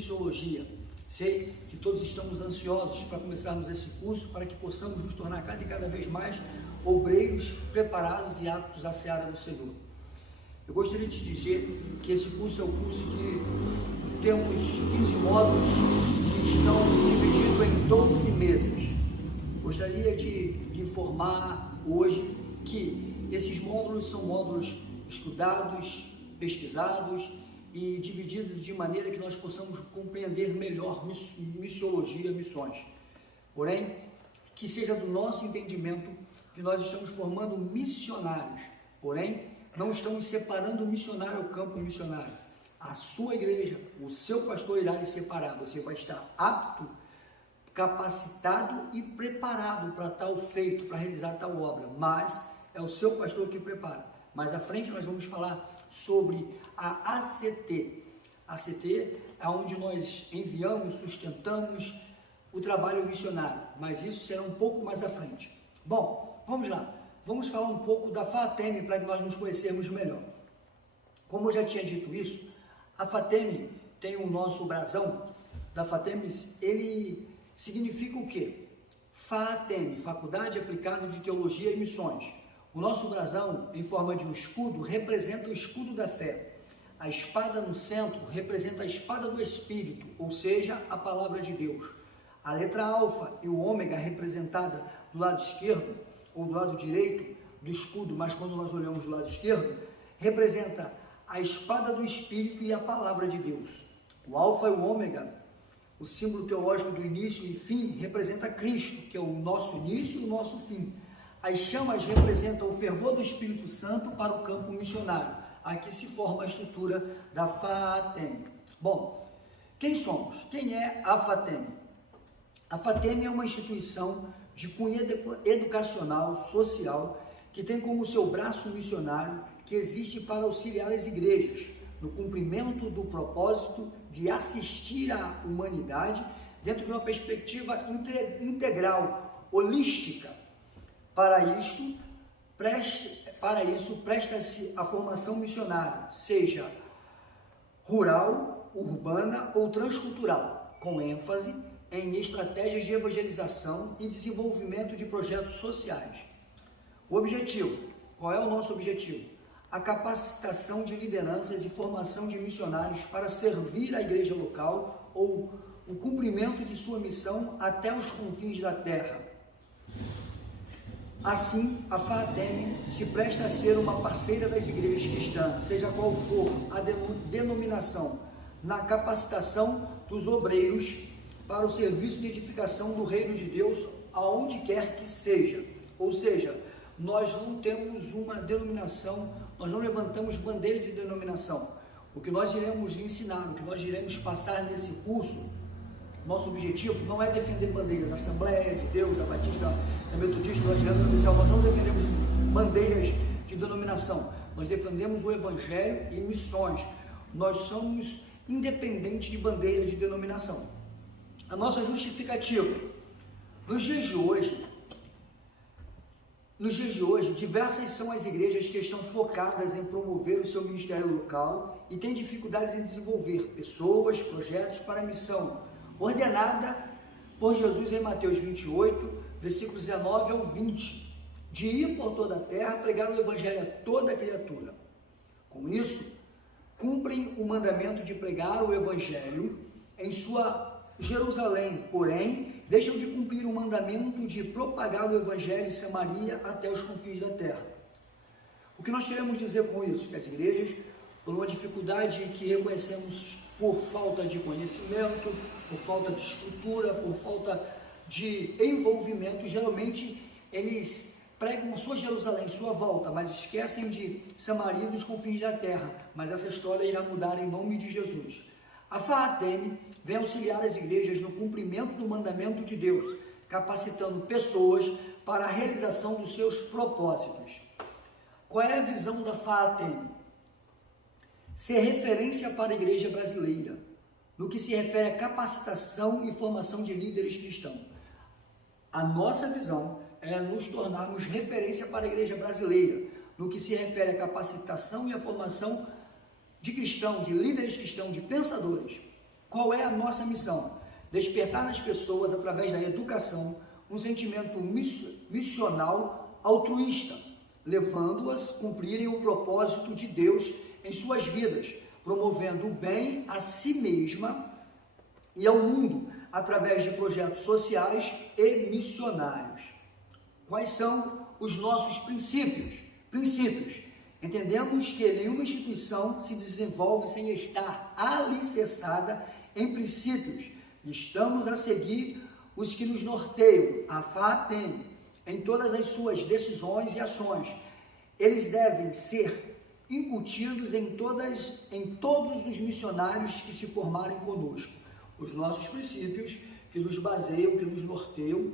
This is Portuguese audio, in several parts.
missiologia. Sei que todos estamos ansiosos para começarmos esse curso, para que possamos nos tornar cada vez mais obreiros preparados e aptos à seara do Senhor. Eu gostaria de dizer que esse curso é um curso que temos 15 módulos que estão divididos em 12 meses. Gostaria de informar hoje que esses módulos são módulos estudados, pesquisados e divididos de maneira que nós possamos compreender melhor missiologia, missões. Porém, que seja do nosso entendimento que nós estamos formando missionários, porém, não estamos separando o missionário ao campo missionário. A sua igreja, o seu pastor irá lhe separar, você vai estar apto, capacitado e preparado para tal feito, para realizar tal obra, mas é o seu pastor que prepara. Mais à frente nós vamos falar sobre a ACT. A ACT é onde nós enviamos, sustentamos o trabalho missionário, mas isso será um pouco mais à frente. Bom, vamos lá. Vamos falar um pouco da FATEM para que nós nos conhecermos melhor. Como eu já tinha dito isso, a FATEM tem o nosso brasão da FATEM, ele significa o quê? FATEM, Faculdade Aplicada de Teologia e Missões. O nosso brasão, em forma de um escudo, representa o escudo da fé. A espada no centro representa a espada do Espírito, ou seja, a palavra de Deus. A letra alfa e o ômega representada do lado esquerdo ou do lado direito do escudo, mas quando nós olhamos do lado esquerdo, representa a espada do Espírito e a palavra de Deus. O alfa e o ômega, o símbolo teológico do início e fim, representa Cristo, que é o nosso início e o nosso fim. As chamas representam o fervor do Espírito Santo para o campo missionário. Aqui se forma a estrutura da FATEM. Bom, quem somos? Quem é a FATEM? A FATEM é uma instituição de cunho educacional, social, que tem como seu braço missionário, que existe para auxiliar as igrejas no cumprimento do propósito de assistir à humanidade dentro de uma perspectiva integral, holística. Para isso presta-se a formação missionária, seja rural, urbana ou transcultural, com ênfase em estratégias de evangelização e desenvolvimento de projetos sociais. O objetivo, qual é o nosso objetivo? A capacitação de lideranças e formação de missionários para servir a igreja local ou o cumprimento de sua missão até os confins da terra. Assim, a FATEM se presta a ser uma parceira das igrejas cristãs, seja qual for a denominação, na capacitação dos obreiros para o serviço de edificação do reino de Deus, aonde quer que seja. Ou seja, nós não temos uma denominação, nós não levantamos bandeira de denominação. O que nós iremos ensinar, o que nós iremos passar nesse curso, nosso objetivo não é defender bandeira da Assembleia de Deus, da Batista, da Metodista, da Adventista, da Missão. Nós não defendemos bandeiras de denominação, nós defendemos o Evangelho e missões. Nós somos independentes de bandeira de denominação. A nossa justificativa, nos dias de hoje, diversas são as igrejas que estão focadas em promover o seu ministério local e têm dificuldades em desenvolver pessoas, projetos para a missão, ordenada por Jesus em Mateus 28, versículos 19 ao 20, de ir por toda a terra, pregar o evangelho a toda criatura. Com isso, cumprem o mandamento de pregar o evangelho em sua Jerusalém, porém, deixam de cumprir o mandamento de propagar o evangelho em Samaria até os confins da terra. O que nós queremos dizer com isso? Que as igrejas, por uma dificuldade que reconhecemos por falta de conhecimento, por falta de estrutura, por falta de envolvimento, geralmente eles pregam sua Jerusalém, sua volta, mas esquecem de Samaria e dos confins da terra. Mas essa história irá mudar em nome de Jesus. A FATEM vem auxiliar as igrejas no cumprimento do mandamento de Deus, capacitando pessoas para a realização dos seus propósitos. Qual é a visão da FATEM? Ser referência para a igreja brasileira, no que se refere à capacitação e formação de líderes cristãos. A nossa visão é nos tornarmos referência para a igreja brasileira, no que se refere à capacitação e à formação de cristãos, de líderes cristãos, de pensadores. Qual é a nossa missão? Despertar nas pessoas, através da educação, um sentimento missional altruísta, levando-as a cumprirem o propósito de Deus em suas vidas, promovendo o bem a si mesma e ao mundo, através de projetos sociais e missionários. Quais são os nossos princípios? Entendemos que nenhuma instituição se desenvolve sem estar alicerçada em princípios. Estamos a seguir os que nos norteiam, a FAATEM, em todas as suas decisões e ações. Eles devem ser incutidos em todos os missionários que se formarem conosco. Os nossos princípios, que nos baseiam, que nos norteiam,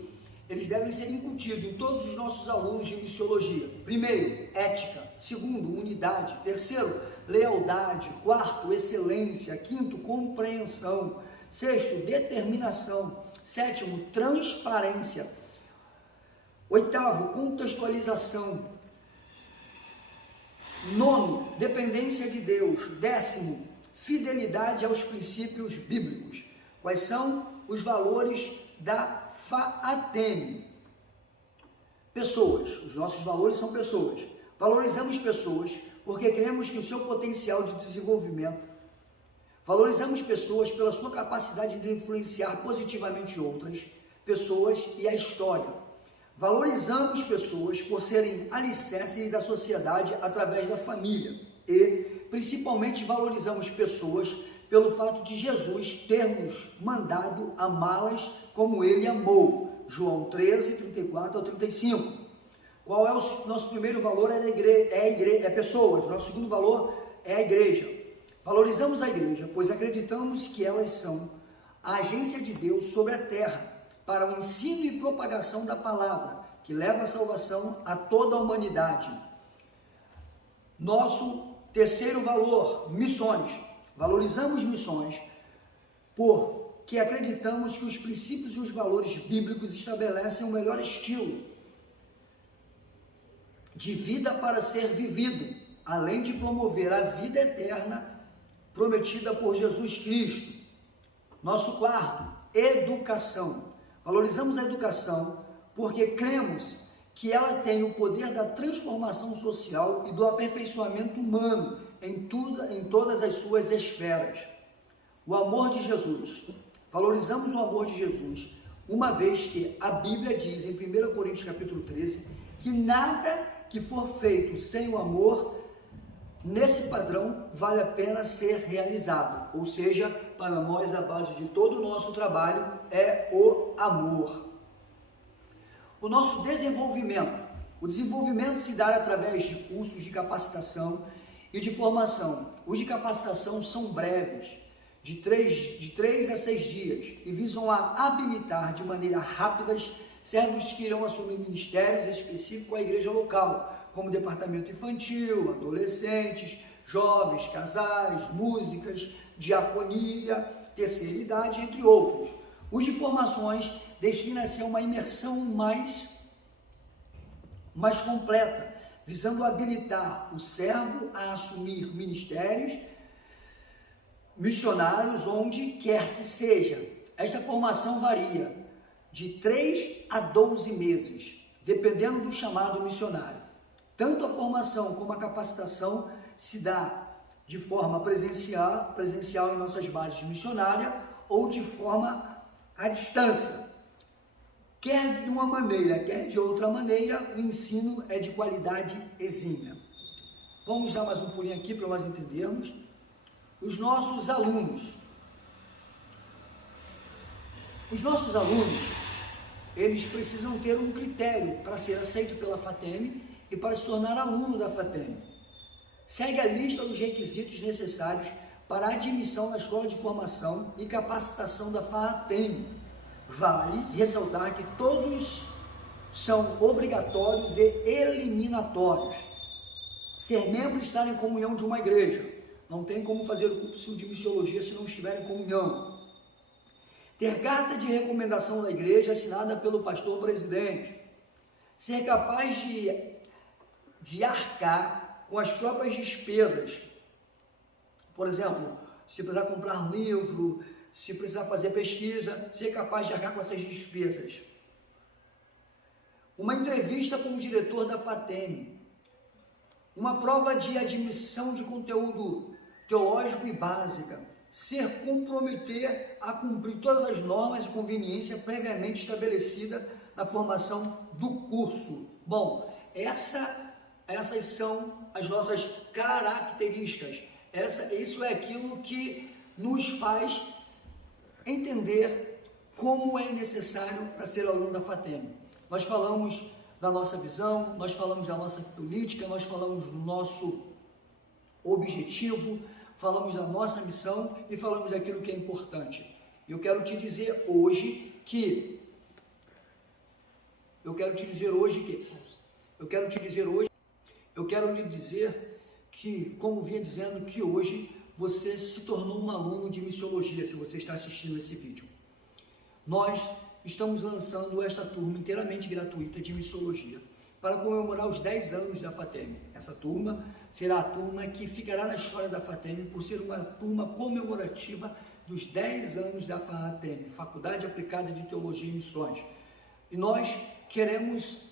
eles devem ser incutidos em todos os nossos alunos de missiologia. Primeiro, ética. Segundo, unidade. Terceiro, lealdade. Quarto, excelência. Quinto, compreensão. Sexto, determinação. Sétimo, transparência. Oitavo, contextualização. Nono, dependência de Deus. Décimo, fidelidade aos princípios bíblicos. Quais são os valores da FAATEM? Pessoas. Os nossos valores são pessoas. Valorizamos pessoas porque cremos que o seu potencial de desenvolvimento. Valorizamos pessoas pela sua capacidade de influenciar positivamente outras pessoas e a história. Valorizamos pessoas por serem alicerces da sociedade através da família. E, principalmente, valorizamos pessoas pelo fato de Jesus ter nos mandado amá-las como ele amou. João 13, 34 ao 35. Qual é o nosso primeiro valor? É pessoas. Nosso segundo valor é a igreja. Valorizamos a igreja, pois acreditamos que elas são a agência de Deus sobre a terra, para o ensino e propagação da palavra, que leva a salvação a toda a humanidade. Nosso terceiro valor, missões. Valorizamos missões porque acreditamos que os princípios e os valores bíblicos estabelecem o melhor estilo de vida para ser vivido, além de promover a vida eterna prometida por Jesus Cristo. Nosso quarto, educação. Valorizamos a educação porque cremos que ela tem o poder da transformação social e do aperfeiçoamento humano em todas as suas esferas. O amor de Jesus. Valorizamos o amor de Jesus, uma vez que a Bíblia diz em 1 Coríntios capítulo 13, que nada que for feito sem o amor, nesse padrão, vale a pena ser realizado. Ou seja, para nós a base de todo o nosso trabalho é o amor. O nosso desenvolvimento. O desenvolvimento se dá através de cursos de capacitação e de formação. Os de capacitação são breves, de 3 a 6 dias, e visam a habilitar de maneira rápida servos que irão assumir ministérios específicos à igreja local, como departamento infantil, adolescentes, jovens, casais, músicas, diaconia, terceira idade, entre outros. Os de formações destinam-se a uma imersão mais completa, visando habilitar o servo a assumir ministérios missionários onde quer que seja. Esta formação varia de 3 a 12 meses, dependendo do chamado missionário. Tanto a formação como a capacitação se dá de forma presencial em nossas bases missionárias ou de forma à distância. Quer de uma maneira, quer de outra maneira, o ensino é de qualidade exímia. Vamos dar mais um pulinho aqui para nós entendermos. Os nossos alunos. Os nossos alunos, eles precisam ter um critério para ser aceito pela FAATEM e para se tornar aluno da FAATEM. Segue a lista dos requisitos necessários para a admissão na escola de formação e capacitação da FAATEM. Vale ressaltar que todos são obrigatórios e eliminatórios. Ser membro e estar em comunhão de uma igreja. Não tem como fazer o curso de missiologia se não estiver em comunhão. Ter carta de recomendação da igreja assinada pelo pastor presidente. Ser capaz de arcar com as próprias despesas. Por exemplo, se precisar comprar livro, se precisar fazer pesquisa, ser capaz de arcar com essas despesas. Uma entrevista com o diretor da FATEM, uma prova de admissão de conteúdo teológico e básica, ser comprometer a cumprir todas as normas e conveniência previamente estabelecida na formação do curso. Bom, essas são as nossas características. Isso é aquilo que nos faz entender como é necessário para ser aluno da FATEM. Nós falamos da nossa visão, nós falamos da nossa política, nós falamos do nosso objetivo, falamos da nossa missão e falamos daquilo que é importante. Eu quero te dizer hoje que como vinha dizendo, que hoje você se tornou um aluno de missiologia, se você está assistindo esse vídeo. Nós estamos lançando esta turma inteiramente gratuita de missiologia para comemorar os 10 anos da FATEM. Essa turma será a turma que ficará na história da FATEM por ser uma turma comemorativa dos 10 anos da FATEM, Faculdade Aplicada de Teologia e Missões. E nós queremos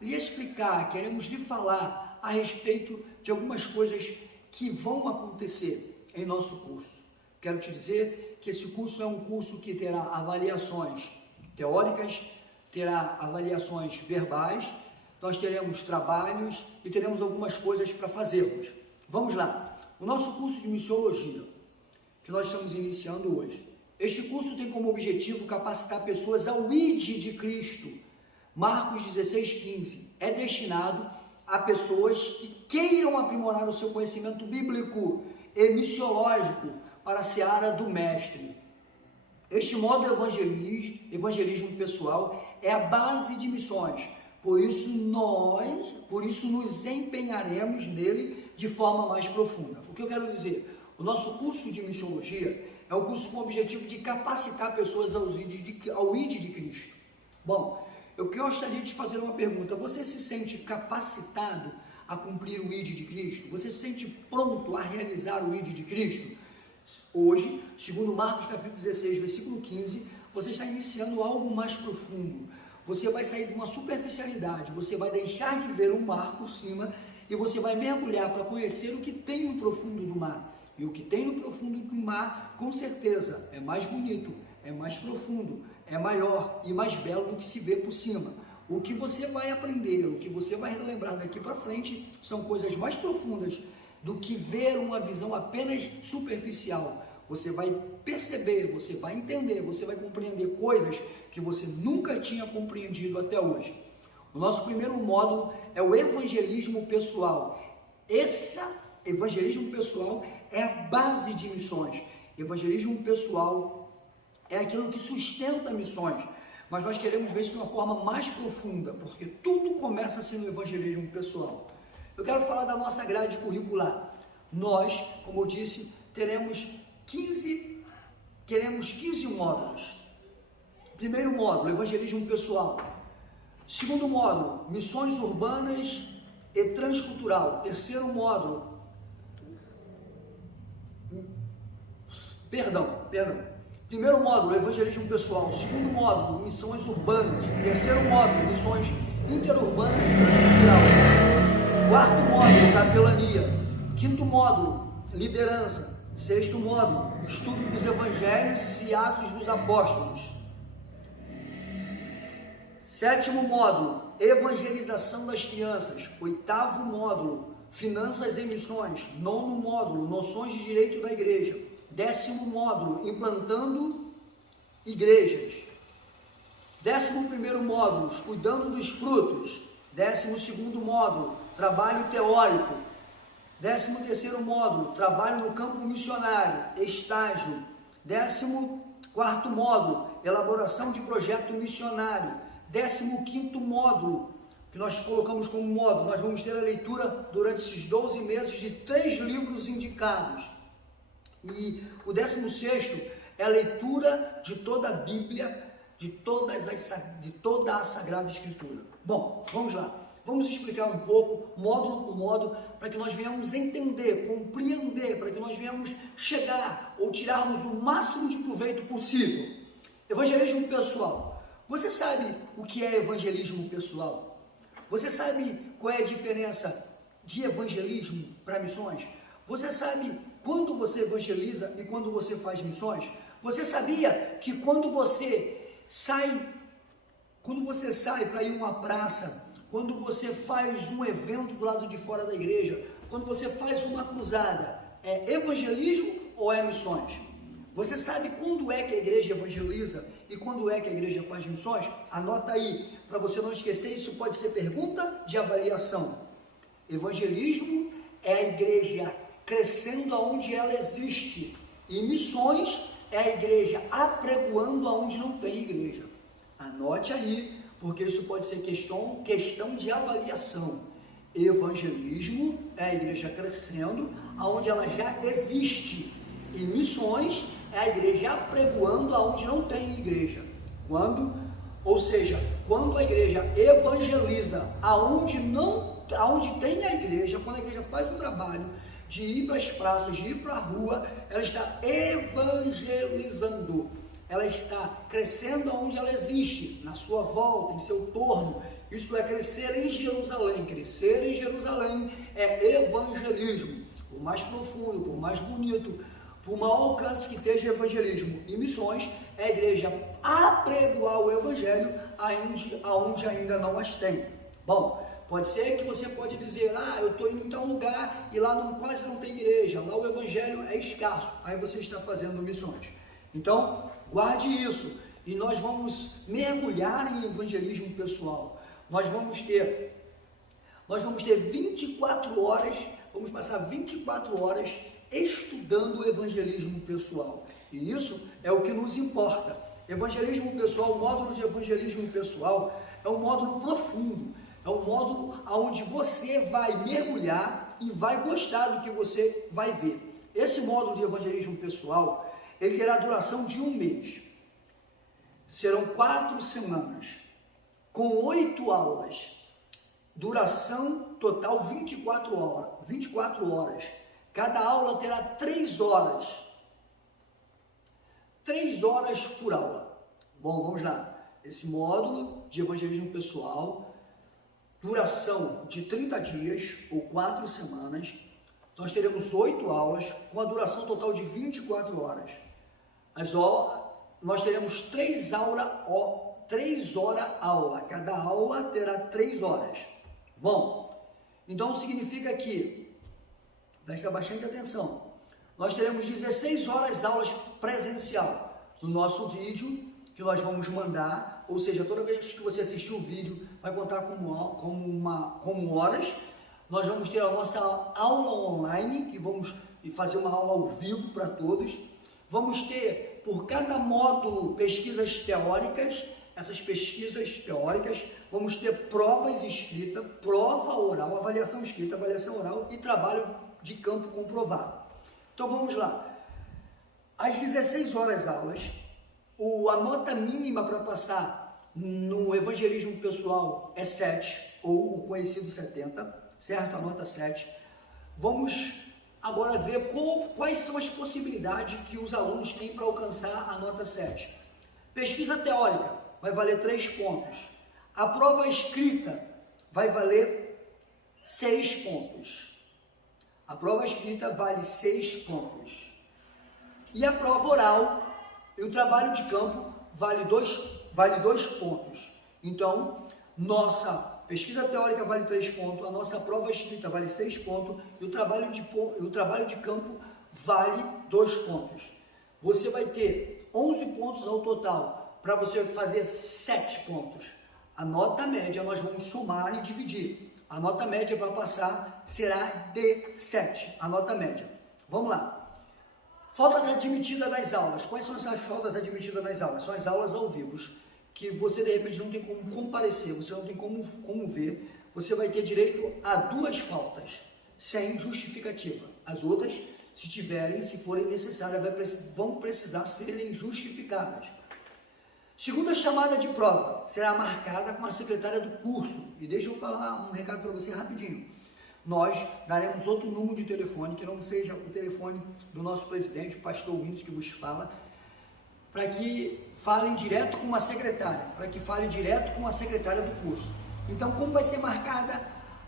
lhe explicar, queremos lhe falar a respeito de algumas coisas que vão acontecer em nosso curso. Quero te dizer que esse curso é um curso que terá avaliações teóricas, terá avaliações verbais, nós teremos trabalhos e teremos algumas coisas para fazermos. Vamos lá. O nosso curso de missiologia, que nós estamos iniciando hoje, este curso tem como objetivo capacitar pessoas ao ID de Cristo. Marcos 16:15 é destinado a pessoas que queiram aprimorar o seu conhecimento bíblico e missiológico para a seara do Mestre. Este modo evangelismo pessoal é a base de missões, por isso nos empenharemos nele de forma mais profunda. O que eu quero dizer? O nosso curso de missiologia é um curso com o objetivo de capacitar pessoas ao ID de Cristo. Bom, eu gostaria de fazer uma pergunta. Você se sente capacitado a cumprir o ID de Cristo? Você se sente pronto a realizar o ID de Cristo? Hoje, segundo Marcos capítulo 16, versículo 15, você está iniciando algo mais profundo. Você vai sair de uma superficialidade, você vai deixar de ver o mar por cima e você vai mergulhar para conhecer o que tem no profundo do mar. E o que tem no profundo do mar, com certeza, é mais bonito, é mais profundo, é maior e mais belo do que se vê por cima. O que você vai aprender, o que você vai lembrar daqui para frente, são coisas mais profundas do que ver uma visão apenas superficial. Você vai perceber, você vai entender, você vai compreender coisas que você nunca tinha compreendido até hoje. O nosso primeiro módulo é o evangelismo pessoal. Esse evangelismo pessoal é a base de missões. Evangelismo pessoal é aquilo que sustenta missões, mas nós queremos ver isso de uma forma mais profunda, porque tudo começa assim no evangelismo pessoal. Eu quero falar da nossa grade curricular. Nós, como eu disse, teremos 15 módulos. Primeiro módulo, evangelismo pessoal. Segundo módulo, missões urbanas e transcultural. Terceiro módulo, Primeiro módulo, evangelismo pessoal. Segundo módulo, missões urbanas. Terceiro módulo, missões interurbanas e transcultural. Quarto módulo, capelania. Quinto módulo, liderança. Sexto módulo, estudo dos evangelhos e Atos dos Apóstolos. Sétimo módulo, evangelização das crianças. Oitavo módulo, finanças e missões. Nono módulo, noções de direito da igreja. 10º módulo, implantando igrejas. 11º módulo, cuidando dos frutos. 12º módulo, trabalho teórico. 13º módulo, trabalho no campo missionário, estágio. 14º módulo, elaboração de projeto missionário. 15º módulo, que nós colocamos como módulo, nós vamos ter a leitura durante esses 12 meses de 3 livros indicados. E o 16º é a leitura de toda a Bíblia, de toda a Sagrada Escritura. Bom, vamos lá. vamos explicar um pouco, módulo por módulo, para que nós venhamos entender, compreender, para que nós venhamos chegar ou tirarmos o máximo de proveito possível. Evangelismo pessoal. Você sabe o que é evangelismo pessoal? Você sabe qual é a diferença de evangelismo para missões? Você sabe quando você evangeliza e quando você faz missões? Você sabia que quando você sai para ir a uma praça, quando você faz um evento do lado de fora da igreja, quando você faz uma cruzada, é evangelismo ou é missões? Você sabe quando é que a igreja evangeliza e quando é que a igreja faz missões? Anota aí, para você não esquecer, isso pode ser pergunta de avaliação. Evangelismo é a igreja crescendo aonde ela existe, e missões é a igreja apregoando aonde não tem igreja. Anote aí, porque isso pode ser questão de avaliação. Evangelismo é a igreja crescendo aonde ela já existe, e missões é a igreja apregoando aonde não tem igreja. Quando a igreja evangeliza aonde tem a igreja, quando a igreja faz um trabalho de ir para as praças, de ir para a rua, ela está evangelizando, ela está crescendo aonde ela existe, na sua volta, em seu torno. Isso é crescer em Jerusalém. Crescer em Jerusalém é evangelismo, por mais profundo, por mais bonito, por maior alcance que esteja evangelismo. E missões é a igreja apregoar o evangelho aonde ainda não as tem. Bom, pode ser que você pode dizer, eu estou indo em tal lugar e lá quase não tem igreja, lá o evangelho é escasso, aí você está fazendo missões. Então, guarde isso, e nós vamos mergulhar em evangelismo pessoal. Nós vamos ter 24 horas, vamos passar 24 horas estudando o evangelismo pessoal, e isso é o que nos importa. Evangelismo pessoal, o módulo de evangelismo pessoal é um módulo profundo, é um módulo onde você vai mergulhar e vai gostar do que você vai ver. Esse módulo de evangelismo pessoal, ele terá duração de 1 mês. Serão 4 semanas, com 8 aulas. Duração total 24 horas. Cada aula terá 3 horas. 3 horas por aula. Bom, vamos lá. Esse módulo de evangelismo pessoal, duração de 30 dias ou 4 semanas, nós teremos 8 aulas com a duração total de 24 horas. Nós teremos 3 horas aula, cada aula terá 3 horas. Bom, então significa que, presta bastante atenção, nós teremos 16 horas aulas presencial no nosso vídeo, que nós vamos mandar, ou seja, toda vez que você assistir o vídeo, vai contar como horas. Nós vamos ter a nossa aula online, que vamos fazer uma aula ao vivo para todos. Vamos ter, por cada módulo, pesquisas teóricas. Essas pesquisas teóricas, vamos ter provas escritas, prova oral, avaliação escrita, avaliação oral e trabalho de campo comprovado. Então vamos lá. Às 16 horas aulas, a nota mínima para passar no evangelismo pessoal é 7, ou o conhecido 70, certo? A nota 7. Vamos agora ver quais são as possibilidades que os alunos têm para alcançar a nota 7. Pesquisa teórica vai valer 3 pontos. A prova escrita vai valer 6 pontos. A prova escrita vale 6 pontos. E a prova oral e o trabalho de campo vale 2 pontos. Então, nossa pesquisa teórica vale 3 pontos, a nossa prova escrita vale 6 pontos e o trabalho de campo vale 2 pontos. Você vai ter 11 pontos ao total para você fazer 7 pontos. A nota média nós vamos somar e dividir. A nota média para passar será de 7, a nota média. Vamos lá. Faltas admitidas nas aulas. Quais são essas faltas admitidas nas aulas? São as aulas ao vivo, que você de repente não tem como comparecer, você não tem como ver. Você vai ter direito a 2 faltas, sem justificativa. As outras, se forem necessárias, vão precisar serem justificadas. Segunda chamada de prova será marcada com a secretária do curso. E deixa eu falar um recado para você rapidinho. Nós daremos outro número de telefone, que não seja o telefone do nosso presidente, o pastor Windows, que vos fala, para que falem direto com a secretária, do curso. Então, como vai ser marcada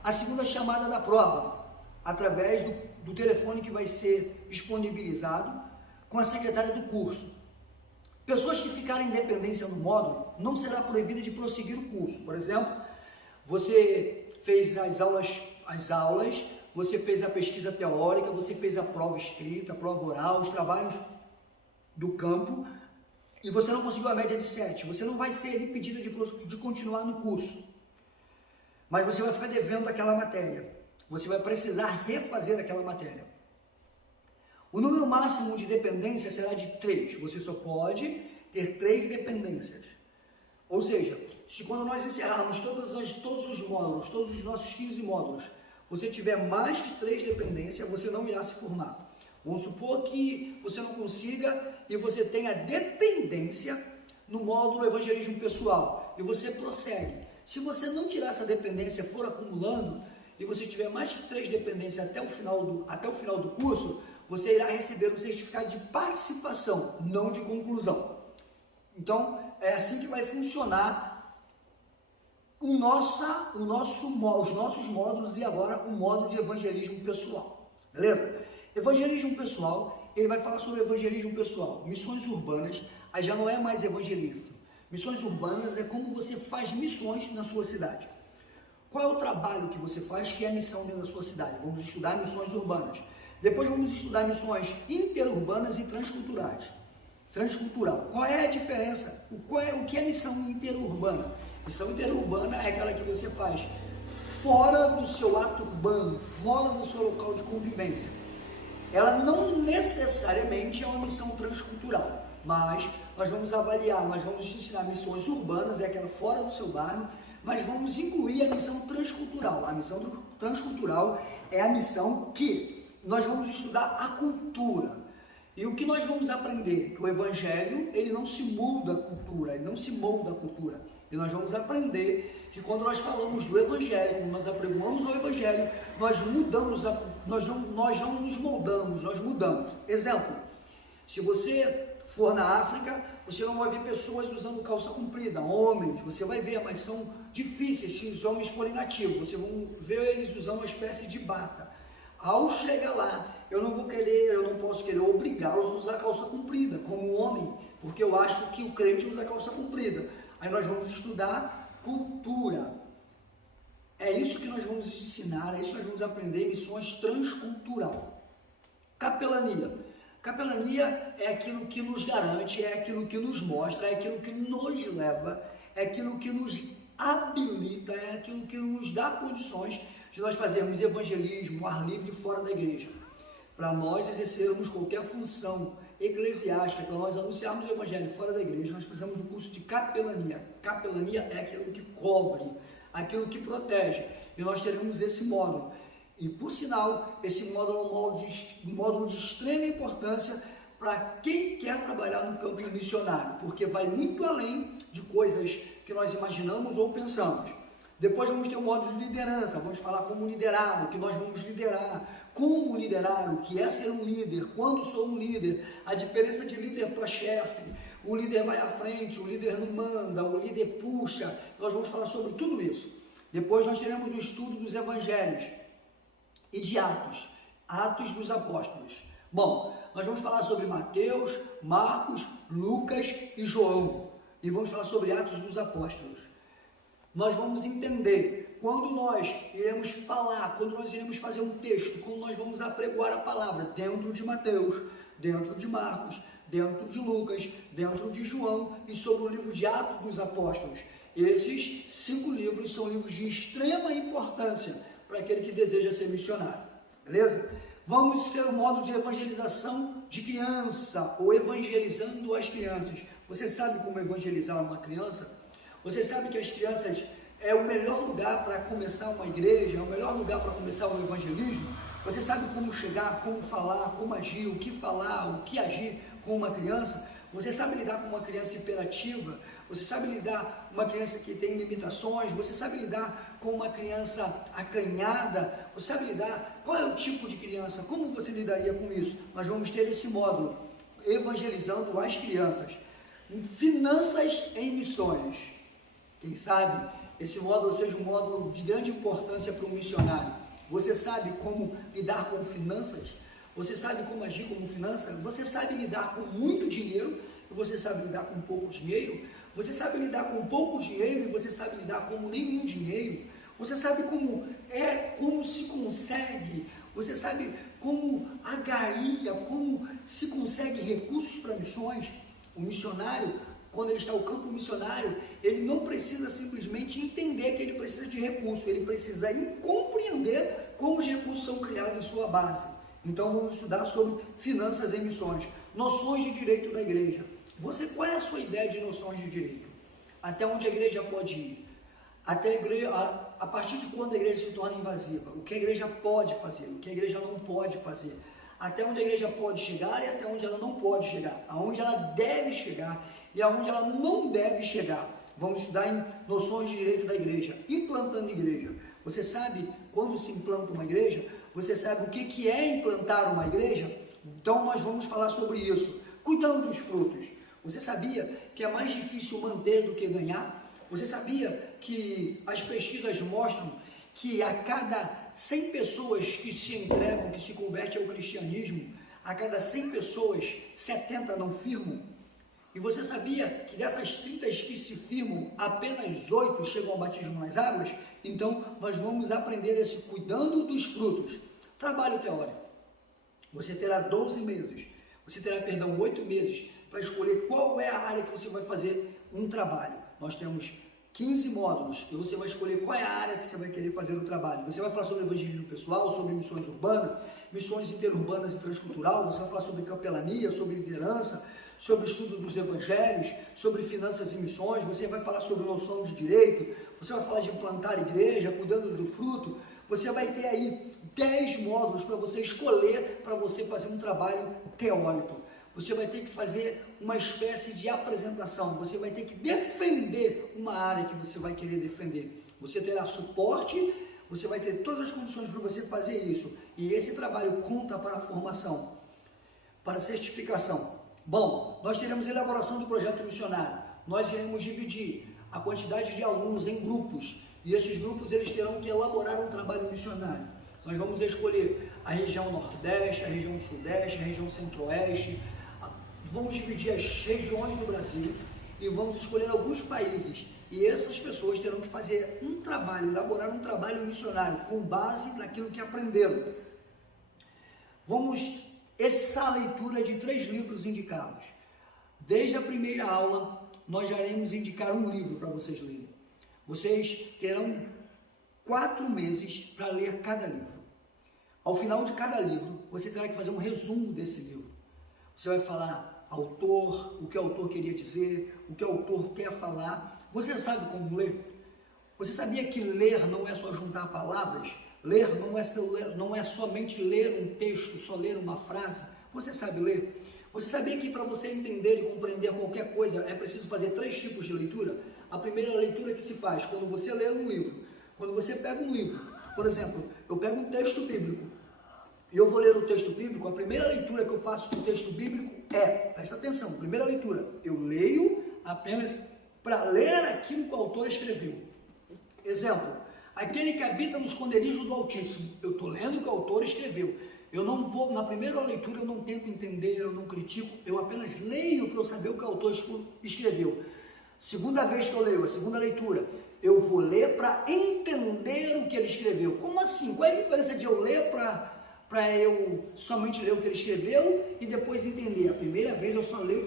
a segunda chamada da prova? Através do telefone que vai ser disponibilizado com a secretária do curso. Pessoas que ficarem em dependência no módulo, não será proibida de prosseguir o curso. Por exemplo, você fez as aulas, você fez a pesquisa teórica, você fez a prova escrita, a prova oral, os trabalhos do campo, e você não conseguiu a média de 7. Você não vai ser impedido de continuar no curso, mas você vai ficar devendo aquela matéria. Você vai precisar refazer aquela matéria. O número máximo de dependência será de 3. Você só pode ter 3 dependências. Ou seja, se quando nós encerrarmos todos os módulos, todos os nossos 15 módulos, você tiver mais que 3 dependências, você não irá se formar. Vamos supor que você não consiga e você tenha dependência no módulo evangelismo pessoal e você prossegue. Se você não tirar essa dependência, for acumulando, e você tiver mais que 3 dependências até o final do curso, você irá receber um certificado de participação, não de conclusão. Então, é assim que vai funcionar os nossos módulos e agora o módulo de evangelismo pessoal. Beleza? Evangelismo pessoal, ele vai falar sobre evangelismo pessoal. Missões urbanas, aí já não é mais evangelismo. Missões urbanas é como você faz missões na sua cidade. Qual é o trabalho que você faz que é a missão dentro da sua cidade? Vamos estudar missões urbanas. Depois vamos estudar missões interurbanas e transculturais. Transcultural. Qual é a diferença? O que é missão interurbana? Missão interurbana é aquela que você faz fora do seu ato urbano, fora do seu local de convivência. Ela não necessariamente é uma missão transcultural, mas nós vamos avaliar, nós vamos te ensinar missões urbanas, é aquela fora do seu bairro, mas vamos incluir a missão transcultural. A missão transcultural é a missão que nós vamos estudar a cultura. E o que nós vamos aprender? Que o Evangelho, ele não se molda a cultura, ele não se molda a cultura. E nós vamos aprender que quando nós falamos do Evangelho, quando nós apregoamos o Evangelho, nós não nos moldamos, nós mudamos. Exemplo, se você for na África, você não vai ver pessoas usando calça comprida, homens, você vai ver, mas são difíceis se os homens forem nativos, você vai ver eles usando uma espécie de bata. Ao chegar lá, eu não posso querer obrigá-los a usar calça comprida, como homem, porque eu acho que o crente usa calça comprida. Aí nós vamos estudar cultura. É isso que nós vamos ensinar, é isso que nós vamos aprender, missões transcultural. Capelania. Capelania é aquilo que nos garante, é aquilo que nos mostra, é aquilo que nos leva, é aquilo que nos habilita, é aquilo que nos dá condições de nós fazermos evangelismo, ar livre fora da igreja. Para nós exercermos qualquer função eclesiástica, para nós anunciarmos o evangelho fora da igreja, nós precisamos do curso de capelania. Capelania é aquilo que cobre, aquilo que protege. E nós teremos esse módulo. E, por sinal, esse módulo é um módulo de extrema importância para quem quer trabalhar no campo missionário, porque vai muito além de coisas que nós imaginamos ou pensamos. Depois vamos ter o módulo de liderança, vamos falar como liderar, o que nós vamos liderar, como liderar, o que é ser um líder, quando sou um líder, a diferença de líder para chefe, o líder vai à frente, o líder não manda, o líder puxa, nós vamos falar sobre tudo isso. Depois nós teremos o estudo dos evangelhos e de Atos, Atos dos Apóstolos. Bom, nós vamos falar sobre Mateus, Marcos, Lucas e João, e vamos falar sobre Atos dos Apóstolos. Nós vamos entender quando nós iremos falar, quando nós iremos fazer um texto, quando nós vamos apregoar a palavra dentro de Mateus, dentro de Marcos, dentro de Lucas, dentro de João e sobre o livro de Atos dos Apóstolos. Esses 5 livros são livros de extrema importância para aquele que deseja ser missionário, beleza? Vamos ter o módulo de evangelização de criança, ou evangelizando as crianças. Você sabe como evangelizar uma criança? Você sabe que as crianças é o melhor lugar para começar uma igreja, é o melhor lugar para começar um evangelismo? Você sabe como chegar, como falar, como agir, o que falar, o que agir com uma criança? Você sabe lidar com uma criança hiperativa? Você sabe lidar com uma criança que tem limitações? Você sabe lidar com uma criança acanhada? Você sabe lidar? Qual é o tipo de criança? Como você lidaria com isso? Nós vamos ter esse módulo, evangelizando as crianças. Finanças em missões. Quem sabe esse módulo seja um módulo de grande importância para um missionário. Você sabe como lidar com finanças? Você sabe como agir como finança? Você sabe lidar com muito dinheiro e você sabe lidar com pouco dinheiro? Você sabe lidar com pouco dinheiro e você sabe lidar com nenhum dinheiro? Você sabe como se consegue? Você sabe como agaria, como se consegue recursos para missões? O missionário, quando ele está no campo missionário, ele não precisa simplesmente entender que ele precisa de recursos, ele precisa compreender como os recursos são criados em sua base. Então vamos estudar sobre finanças em missões, noções de direito da igreja. Qual é a sua ideia de noções de direito? Até onde a igreja pode ir? A partir de quando a igreja se torna invasiva? O que a igreja pode fazer? O que a igreja não pode fazer? Até onde a igreja pode chegar e até onde ela não pode chegar? Aonde ela deve chegar e aonde ela não deve chegar? Vamos estudar em noções de direito da igreja. Implantando igreja. Você sabe quando se implanta uma igreja? Você sabe o que é implantar uma igreja? Então nós vamos falar sobre isso. Cuidando dos frutos. Você sabia que é mais difícil manter do que ganhar? Você sabia que as pesquisas mostram que a cada 100 pessoas que se entregam, que se convertem ao cristianismo, a cada 100 pessoas, 70 não firmam? E você sabia que dessas 30 que se firmam, apenas 8 chegam ao batismo nas águas? Então, nós vamos aprender esse cuidando dos frutos. Trabalho teórico. Você terá 12 meses, 8 meses para escolher qual é a área que você vai fazer um trabalho. Nós temos 15 módulos e você vai escolher qual é a área que você vai querer fazer o trabalho. Você vai falar sobre evangelismo pessoal, sobre missões urbanas, missões interurbanas e transcultural, você vai falar sobre capelania, sobre liderança, sobre estudo dos evangelhos, sobre finanças e missões, você vai falar sobre noção de direito, você vai falar de implantar igreja, cuidando do fruto. Você vai ter aí 10 módulos para você escolher, para você fazer um trabalho teórico. Você vai ter que fazer uma espécie de apresentação, você vai ter que defender uma área que você vai querer defender. Você terá suporte, você vai ter todas as condições para você fazer isso. E esse trabalho conta para a formação, para a certificação. Bom, nós teremos elaboração do projeto missionário. Nós iremos dividir a quantidade de alunos em grupos. E esses grupos eles terão que elaborar um trabalho missionário. Nós vamos escolher a região Nordeste, a região Sudeste, a região Centro-Oeste. Vamos dividir as regiões do Brasil e vamos escolher alguns países. E essas pessoas terão que fazer um trabalho, elaborar um trabalho missionário com base naquilo que aprenderam. Essa leitura de 3 livros indicados. Desde a primeira aula, nós já iremos indicar um livro para vocês lerem. Vocês terão 4 meses para ler cada livro. Ao final de cada livro, você terá que fazer um resumo desse livro. Você vai falar autor, o que o autor queria dizer, o que o autor quer falar. Você sabe como ler? Você sabia que ler não é só juntar palavras? Ler não é somente ler um texto, só ler uma frase. Você sabe ler? Você sabia que para você entender e compreender qualquer coisa é preciso fazer 3 tipos de leitura? A primeira leitura que se faz quando você lê um livro. Quando você pega um livro, por exemplo, eu pego um texto bíblico e eu vou ler o texto bíblico, a primeira leitura que eu faço do texto bíblico presta atenção, primeira leitura, eu leio apenas para ler aquilo que o autor escreveu. Exemplo, aquele que habita no esconderijo do Altíssimo, eu estou lendo o que o autor escreveu. Eu não vou, na primeira leitura eu não tento entender, eu não critico, eu apenas leio para eu saber o que o autor escreveu. Segunda vez que eu leio, a segunda leitura, eu vou ler para entender o que ele escreveu. Como assim? Qual é a diferença de eu ler para eu somente ler o que ele escreveu e depois entender? A primeira vez eu só leio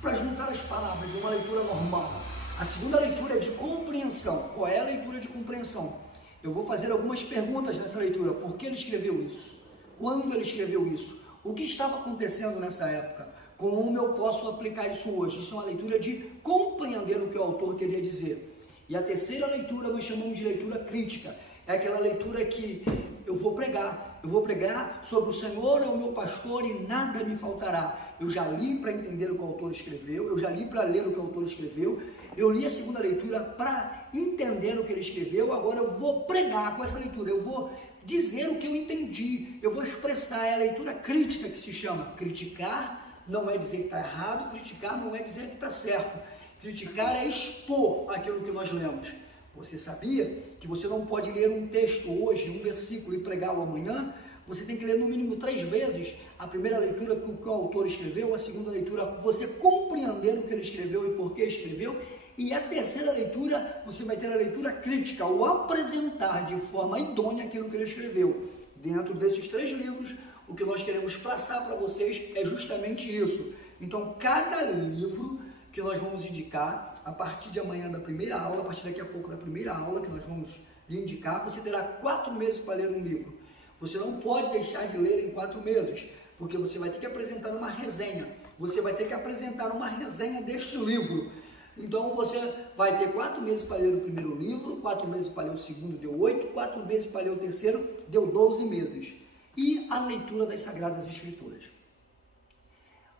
para juntar as palavras, é uma leitura normal. A segunda leitura é de compreensão. Qual é a leitura de compreensão? Eu vou fazer algumas perguntas nessa leitura. Por que ele escreveu isso? Quando ele escreveu isso? O que estava acontecendo nessa época? Como eu posso aplicar isso hoje? Isso é uma leitura de compreender o que o autor queria dizer. E a terceira leitura nós chamamos de leitura crítica. É aquela leitura que eu vou pregar, eu vou pregar sobre o Senhor é o meu pastor e nada me faltará. Eu já li para entender o que o autor escreveu, eu já li para ler o que o autor escreveu, eu li a segunda leitura para entender o que ele escreveu, agora eu vou pregar com essa leitura, eu vou dizer o que eu entendi, eu vou expressar, é a leitura crítica que se chama. Criticar não é dizer que está errado, criticar não é dizer que está certo, criticar é expor aquilo que nós lemos. Você sabia que você não pode ler um texto hoje, um versículo e pregá-lo amanhã? Você tem que ler no mínimo 3 vezes a primeira leitura que o autor escreveu, a segunda leitura você compreender o que ele escreveu e por que escreveu, e a terceira leitura você vai ter a leitura crítica, o apresentar de forma idônea aquilo que ele escreveu. Dentro desses 3 livros, o que nós queremos passar para vocês é justamente isso. Então, cada livro que nós vamos indicar, a partir de amanhã da primeira aula, a partir daqui a pouco da primeira aula que nós vamos lhe indicar, você terá 4 meses para ler um livro. Você não pode deixar de ler em 4 meses, porque você vai ter que apresentar uma resenha. Você vai ter que apresentar uma resenha deste livro. Então você vai ter 4 meses para ler o primeiro livro, 4 meses para ler o segundo, deu 8, 4 meses para ler o terceiro, deu 12 meses. E a leitura das Sagradas Escrituras.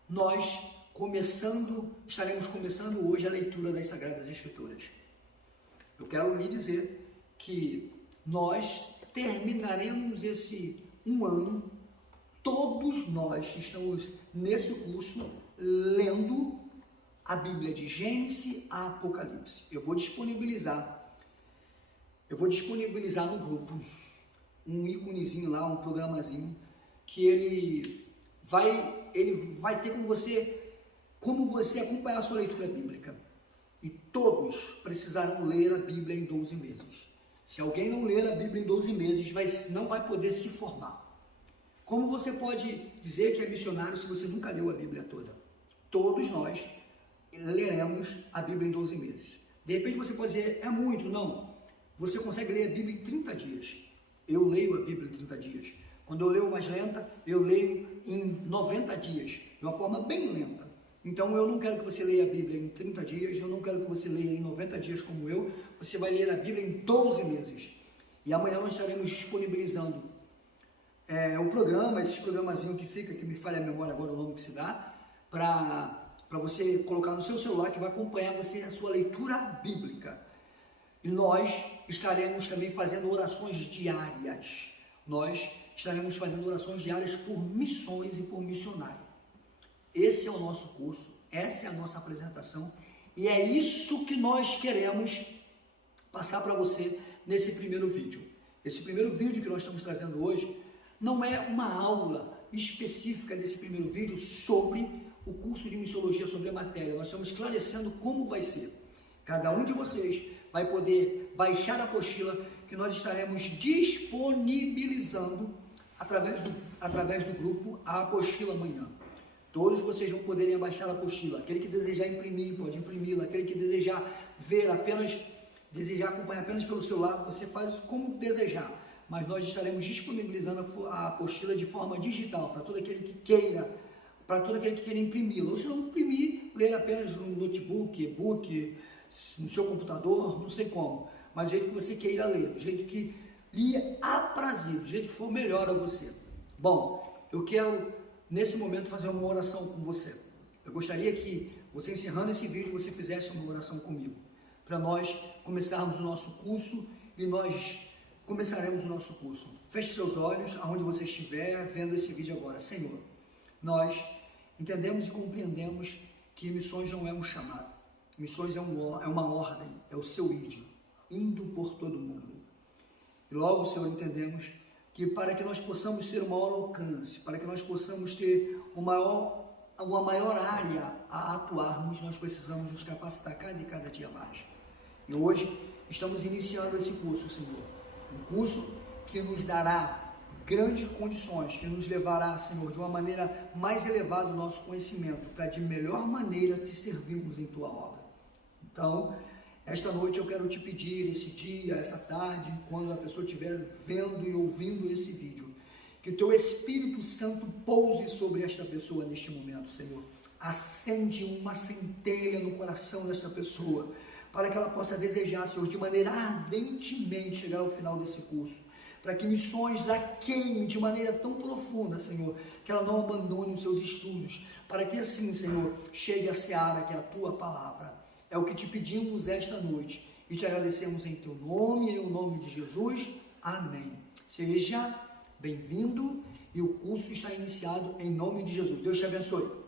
Nós estaremos começando hoje a leitura das Sagradas Escrituras. Eu quero lhe dizer que nós terminaremos esse ano, todos nós que estamos nesse curso, lendo a Bíblia de Gênesis a Apocalipse. Eu vou disponibilizar no grupo um íconezinho lá, um programazinho, que ele vai ter como você acompanhar a sua leitura bíblica. E todos precisarão ler a Bíblia em 12 meses. Se alguém não ler a Bíblia em 12 meses, não vai poder se formar. Como você pode dizer que é missionário se você nunca leu a Bíblia toda? Todos nós leremos a Bíblia em 12 meses. De repente você pode dizer, é muito, não. Você consegue ler a Bíblia em 30 dias. Eu leio a Bíblia em 30 dias. Quando eu leio mais lenta, eu leio em 90 dias, de uma forma bem lenta. Então eu não quero que você leia a Bíblia em 30 dias, eu não quero que você leia em 90 dias como eu, você vai ler a Bíblia em 12 meses. E amanhã nós estaremos disponibilizando o programa, esse programazinho que fica, que me falha a memória agora o nome que se dá, para você colocar no seu celular, que vai acompanhar você a sua leitura bíblica. E nós estaremos também fazendo orações diárias. Nós estaremos fazendo orações diárias por missões e por missionário. Esse é o nosso curso, essa é a nossa apresentação e é isso que nós queremos passar para você nesse primeiro vídeo. Esse primeiro vídeo que nós estamos trazendo hoje não é uma aula específica desse primeiro vídeo sobre o curso de missiologia, sobre a matéria. Nós estamos esclarecendo como vai ser. Cada um de vocês vai poder baixar a apostila que nós estaremos disponibilizando através do grupo a apostila amanhã. Todos vocês vão poderem baixar a apostila. Aquele que desejar imprimir, pode imprimi-la. Aquele que desejar desejar acompanhar apenas pelo celular, você faz como desejar. Mas nós estaremos disponibilizando a apostila de forma digital, para todo aquele que queira, imprimi-la. Ou se não imprimir, ler apenas no notebook, e-book, no seu computador, não sei como. Mas do jeito que você queira ler, do jeito que lhe aprazir, do jeito que for melhor a você. Bom, eu quero nesse momento fazer uma oração com você. Eu gostaria que você, encerrando esse vídeo, você fizesse uma oração comigo, para nós começarmos o nosso curso, e nós começaremos o nosso curso. Feche seus olhos, aonde você estiver vendo esse vídeo agora. Senhor, nós entendemos e compreendemos que missões não é um chamado, missões é uma ordem, é o seu indo por todo mundo. E logo, Senhor, entendemos que para que nós possamos ter um maior alcance, para que nós possamos ter uma maior área a atuarmos, nós precisamos nos capacitar cada dia mais. E hoje estamos iniciando esse curso, Senhor, um curso que nos dará grandes condições, que nos levará, Senhor, de uma maneira mais elevada o nosso conhecimento, para de melhor maneira te servirmos em tua obra. Então, esta noite eu quero te pedir, esse dia, essa tarde, quando a pessoa estiver vendo e ouvindo esse vídeo, que o teu Espírito Santo pouse sobre esta pessoa neste momento, Senhor. Acende uma centelha no coração desta pessoa, para que ela possa desejar, Senhor, de maneira ardentemente chegar ao final desse curso, para que missões a queime de maneira tão profunda, Senhor, que ela não abandone os seus estudos, para que assim, Senhor, chegue a seara que é a tua palavra. É o que te pedimos esta noite e te agradecemos em teu nome e em nome de Jesus. Amém. Seja bem-vindo e o curso está iniciado em nome de Jesus. Deus te abençoe.